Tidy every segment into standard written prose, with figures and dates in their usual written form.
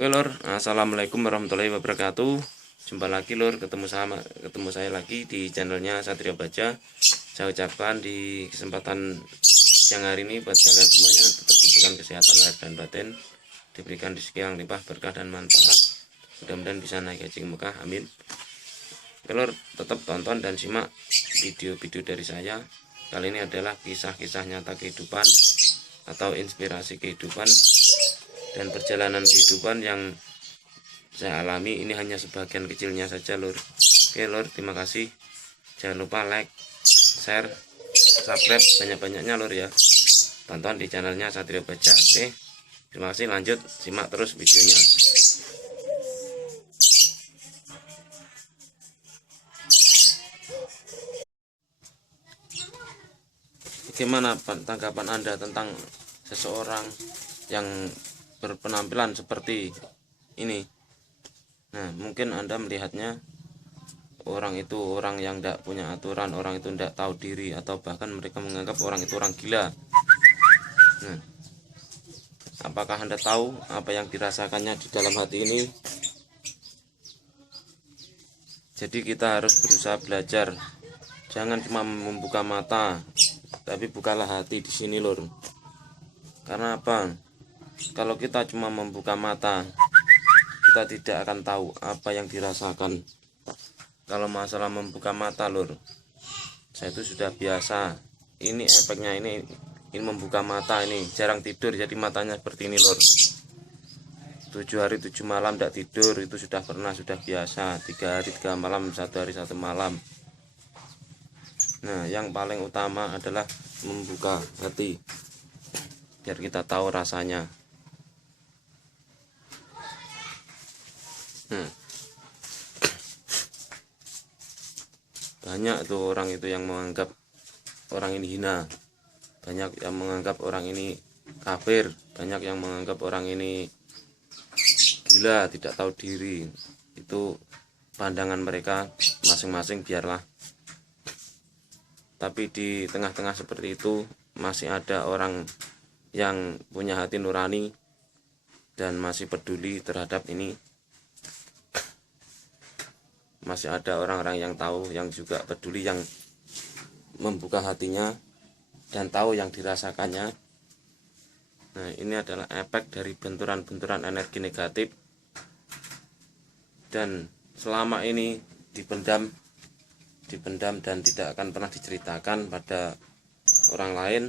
Oke lur, assalamualaikum warahmatullahi wabarakatuh. Jumpa lagi lur, ketemu saya lagi di channelnya Satrio Baja. Saya ucapkan di kesempatan siang hari ini buat kalian semuanya tetap diberikan kesehatan lahir dan batin, diberikan rezeki yang limpah, berkah dan manfaat. Mudah-mudahan bisa naik haji Mekah, amin. Oke lur, tetap tonton dan simak video-video dari saya. Kali ini adalah kisah-kisah nyata kehidupan atau inspirasi kehidupan dan perjalanan kehidupan yang saya alami. Ini hanya sebagian kecilnya saja lur. Oke lur, terima kasih. Jangan lupa like, share, subscribe banyak-banyaknya lur ya. Tonton di channelnya Satrio Baja. Oke, terima kasih. Lanjut simak terus videonya. Bagaimana tanggapan Anda tentang seseorang yang berpenampilan seperti ini? Nah, mungkin Anda melihatnya orang itu orang yang tidak punya aturan, orang itu tidak tahu diri, atau bahkan mereka menganggap orang itu orang gila. Nah, apakah Anda tahu apa yang dirasakannya di dalam hati ini? Jadi kita harus berusaha belajar. Jangan cuma membuka mata, tapi bukalah hati di sini lur. Karena apa? Kalau kita cuma membuka mata, kita tidak akan tahu apa yang dirasakan. Kalau masalah membuka mata lur, saya itu sudah biasa. Ini efeknya, ini membuka mata, ini jarang tidur, jadi matanya seperti ini lur. 7 hari 7 malam tidak tidur, itu sudah pernah, sudah biasa. 3 hari 3 malam, 1 hari 1 malam. Nah, yang paling utama adalah membuka hati, biar kita tahu rasanya. Banyak tuh orang itu yang menganggap orang ini hina, banyak yang menganggap orang ini kafir, banyak yang menganggap orang ini gila, tidak tahu diri. Itu pandangan mereka masing-masing, biarlah. Tapi di tengah-tengah seperti itu masih ada orang yang punya hati nurani dan masih peduli terhadap ini. Masih ada orang-orang yang tahu, yang juga peduli, yang membuka hatinya dan tahu yang dirasakannya. Nah, ini adalah efek dari benturan-benturan energi negatif, dan selama ini dipendam dan tidak akan pernah diceritakan pada orang lain.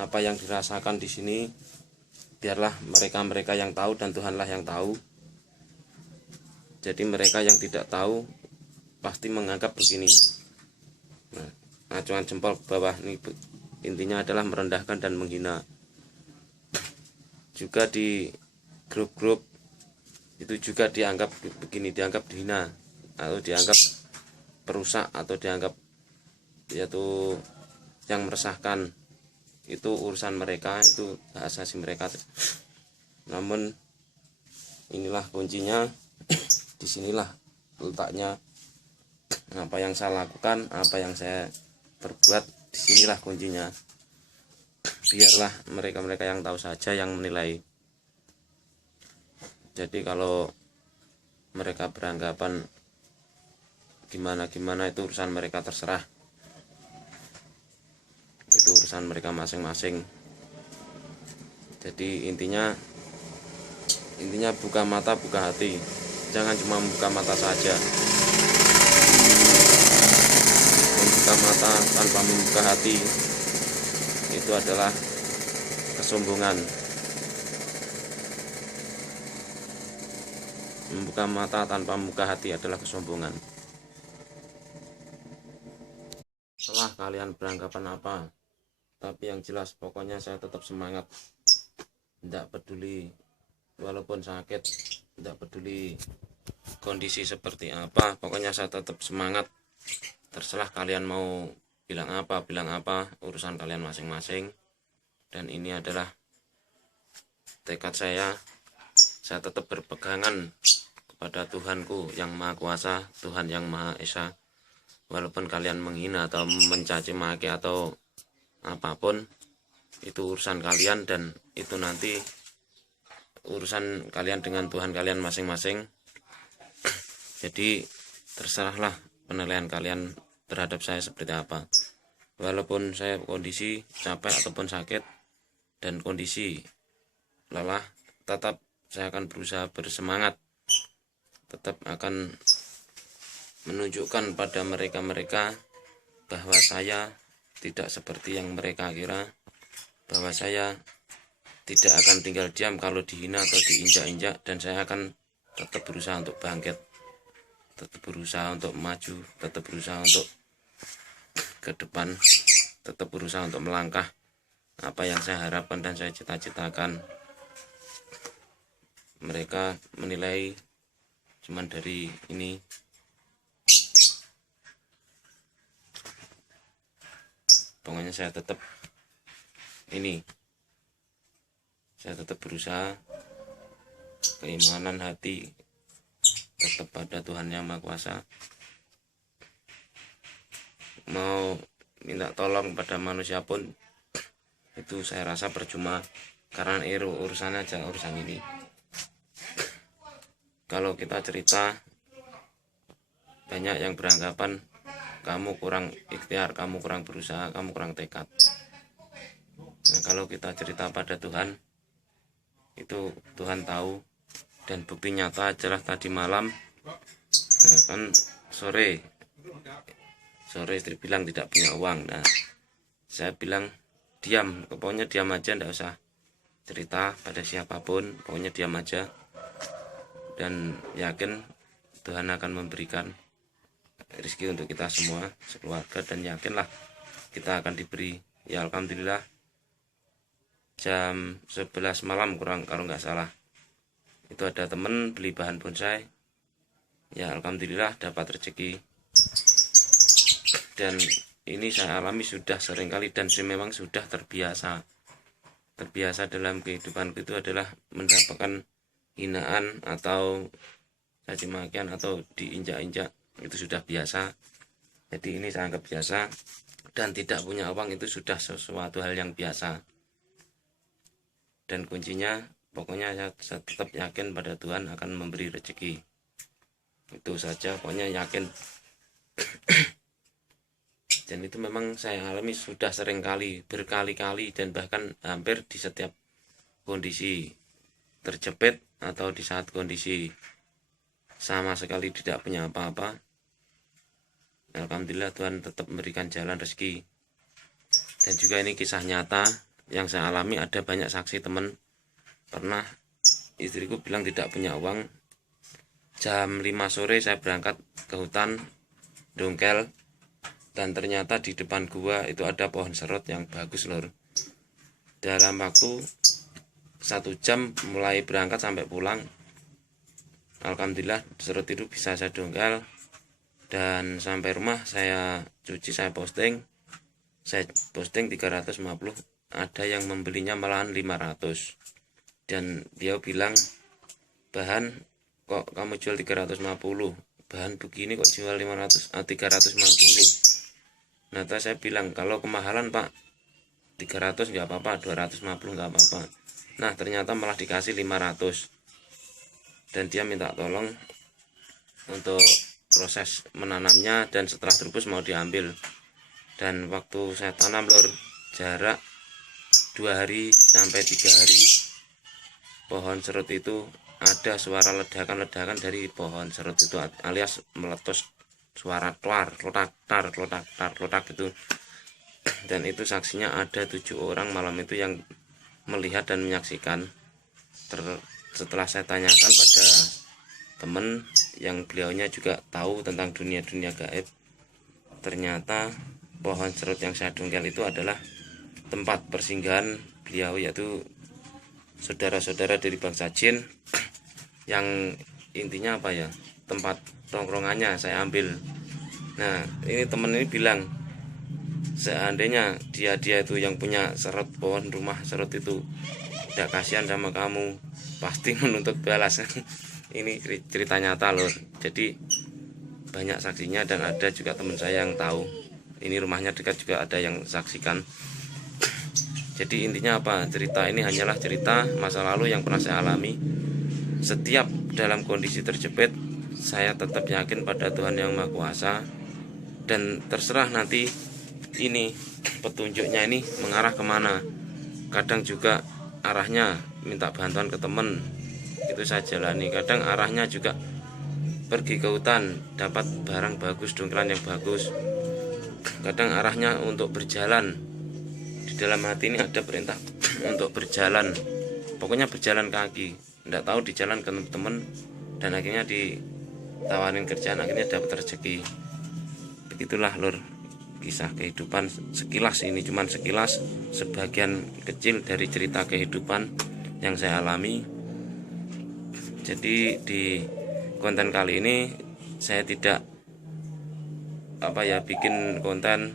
Apa yang dirasakan di sini biarlah mereka yang tahu, dan Tuhanlah yang tahu. Jadi mereka yang tidak tahu pasti menganggap begini. Nah, acungan jempol ke bawah ini intinya adalah merendahkan dan menghina. Juga di grup-grup itu juga dianggap begini, dianggap dihina atau dianggap perusak atau dianggap yaitu yang meresahkan. Itu urusan mereka, itu hak asasi mereka. Namun inilah kuncinya. Disinilah letaknya. Apa yang saya lakukan, apa yang saya perbuat, disinilah kuncinya. Biarlah mereka yang tahu saja yang menilai. Jadi kalau mereka beranggapan gimana itu urusan mereka, terserah. Itu urusan mereka masing-masing. Jadi intinya buka mata, buka hati. Jangan cuma membuka mata saja. Membuka mata tanpa membuka hati itu adalah kesombongan. Membuka mata tanpa membuka hati adalah kesombongan. Setelah kalian beranggapan apa, tapi yang jelas pokoknya saya tetap semangat. Tidak peduli walaupun sakit, tidak peduli kondisi seperti apa, pokoknya saya tetap semangat. Terserah kalian mau bilang apa, urusan kalian masing-masing. Dan ini adalah tekad saya tetap berpegangan kepada Tuhanku yang Maha Kuasa, Tuhan yang Maha Esa. Walaupun kalian menghina atau mencaci maki atau apapun, itu urusan kalian, dan itu nanti urusan kalian dengan Tuhan kalian masing-masing. Jadi terserahlah penilaian kalian terhadap saya seperti apa. Walaupun saya kondisi capek ataupun sakit dan kondisi lelah, tetap saya akan berusaha bersemangat, tetap akan menunjukkan pada mereka-mereka bahwa saya tidak seperti yang mereka kira, bahwa saya tidak akan tinggal diam kalau dihina atau diinjak-injak, dan saya akan tetap berusaha untuk bangkit, tetap berusaha untuk maju, tetap berusaha untuk ke depan, tetap berusaha untuk melangkah apa yang saya harapkan dan saya cita-citakan. Mereka menilai cuman dari ini. Pokoknya saya tetap berusaha, keimanan hati tetap pada Tuhan Yang Maha Kuasa. Mau minta tolong pada manusia pun itu saya rasa percuma, karena urusannya aja urusan ini. Kalau kita cerita, banyak yang beranggapan kamu kurang ikhtiar, kamu kurang berusaha, kamu kurang tekad. Nah, kalau kita cerita pada Tuhan, itu Tuhan tahu, dan bukti nyata jelas tadi malam. Nah, kan sore istri bilang tidak punya uang. Nah, saya bilang diam, pokoknya diam aja, ndak usah cerita pada siapapun, pokoknya diam aja, dan yakin Tuhan akan memberikan rezeki untuk kita semua sekeluarga, dan yakinlah kita akan diberi. Ya alhamdulillah, jam 11 malam kurang kalau nggak salah, itu ada temen beli bahan bonsai. Ya alhamdulillah dapat rezeki, dan ini saya alami sudah sering kali, dan saya memang sudah terbiasa dalam kehidupanku itu adalah mendapatkan hinaan atau caci makian atau diinjak-injak. Itu sudah biasa. Jadi ini saya anggap biasa, dan tidak punya uang itu sudah sesuatu hal yang biasa. Dan kuncinya pokoknya saya tetap yakin pada Tuhan akan memberi rezeki. Itu saja, pokoknya yakin. Dan itu memang saya alami sudah sering kali, berkali-kali, dan bahkan hampir di setiap kondisi terjepit atau di saat kondisi sama sekali tidak punya apa-apa. Alhamdulillah Tuhan tetap memberikan jalan rezeki. Dan juga ini kisah nyata yang saya alami. Ada banyak saksi teman. Pernah istriku bilang tidak punya uang. Jam 5 sore saya berangkat ke hutan Dongkel, dan ternyata di depan gua itu ada pohon serut yang bagus lor. Dalam waktu 1 jam mulai berangkat sampai pulang, alhamdulillah serut itu bisa saya dongkel. Dan sampai rumah saya cuci, saya posting 350. Ada yang membelinya malahan 500. Dan dia bilang, bahan kok kamu jual 350, bahan begini kok jual 350. Nah saya bilang, kalau kemahalan pak 300 nggak apa-apa, 250 nggak apa-apa. Nah ternyata malah dikasih 500. Dan dia minta tolong untuk proses menanamnya, dan setelah terubus mau diambil. Dan waktu saya tanam lor, jarak 2 hari sampai 3 hari, pohon serut itu ada suara ledakan dari pohon serut itu, alias meletus, suara kelar, klotak gitu. Dan itu saksinya ada 7 orang malam itu yang melihat dan menyaksikan. Setelah saya tanyakan pada teman yang beliaunya juga tahu tentang dunia gaib, ternyata pohon serut yang saya dongkel itu adalah tempat persinggahan beliau, yaitu saudara-saudara dari bangsa jin, yang intinya apa ya, tempat tongkrongannya saya ambil. Nah ini teman ini bilang, seandainya dia itu yang punya serut, pohon rumah serut itu, tidak kasihan sama kamu, pasti menuntut balas. Ini cerita nyata loh. Jadi banyak saksinya, dan ada juga teman saya yang tahu. Ini rumahnya dekat juga ada yang saksikan. Jadi intinya apa? Cerita ini hanyalah cerita masa lalu yang pernah saya alami. Setiap dalam kondisi terjepit, saya tetap yakin pada Tuhan Yang Maha Kuasa, dan terserah nanti ini petunjuknya ini mengarah kemana. Kadang juga arahnya minta bantuan ke temen, itu saya jalani. Kadang arahnya juga pergi ke hutan, dapat barang bagus, dongkran yang bagus. Kadang arahnya untuk berjalan. Di dalam hati ini ada perintah untuk berjalan, pokoknya berjalan kaki. Tidak tahu di jalan ke temen, dan akhirnya ditawarin kerjaan, akhirnya dapat rezeki. Begitulah lur, kisah kehidupan sekilas ini, cuman sekilas, sebagian kecil dari cerita kehidupan yang saya alami. Jadi di konten kali ini saya tidak bikin konten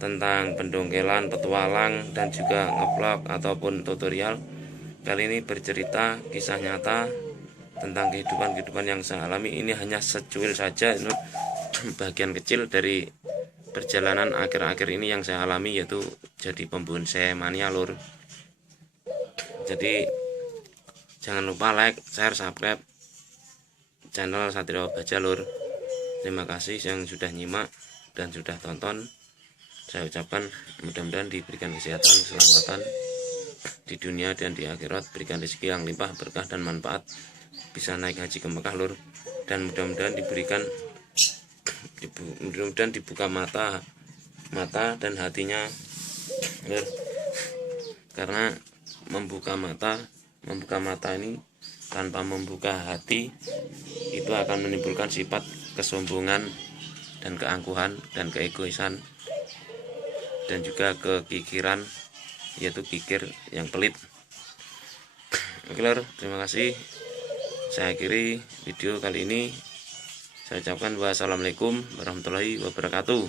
tentang pendongkelan, petualang, dan juga ngevlog ataupun tutorial. Kali ini bercerita kisah nyata tentang kehidupan yang saya alami. Ini hanya secuil saja, ini bagian kecil dari perjalanan akhir-akhir ini yang saya alami, yaitu jadi pembonsai mania lur. Jadi jangan lupa like, share, subscribe channel Satrio Baja lur. Terima kasih yang sudah nyimak dan sudah tonton. Saya ucapkan mudah-mudahan diberikan kesehatan, keselamatan di dunia dan di akhirat, berikan rezeki yang limpah, berkah dan manfaat, bisa naik haji ke Mekah lur, dan mudah-mudahan dibuka mata dan hatinya lur. Karena membuka mata ini tanpa membuka hati itu akan menimbulkan sifat kesombongan dan keangkuhan dan keegoisan, dan juga kekikiran, yaitu kikir yang pelit. Oke lor, terima kasih. Saya akhiri video kali ini. Saya ucapkan wassalamualaikum warahmatullahi wabarakatuh.